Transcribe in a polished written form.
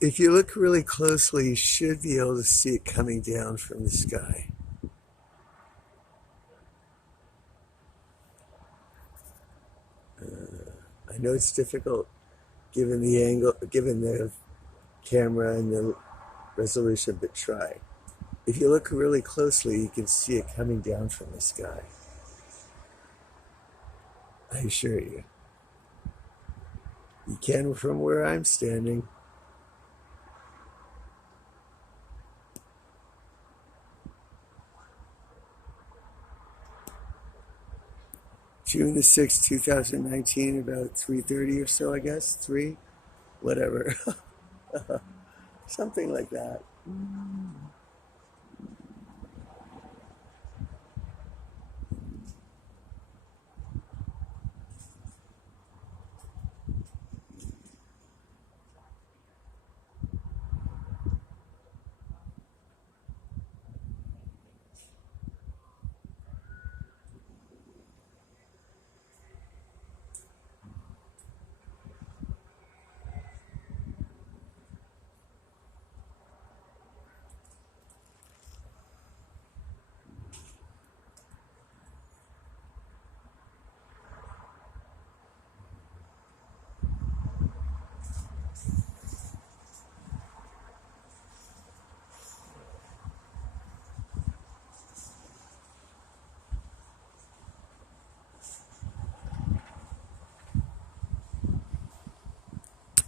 If you look really closely, you should be able to see it coming down from the sky. I know it's difficult given the angle, given the camera and the resolution, but try. If you look really closely, you can see it coming down from the sky. I assure you. You can from where I'm standing. June the 6th, 2019, about 3:30 or so, I guess. 3, whatever. Something like that.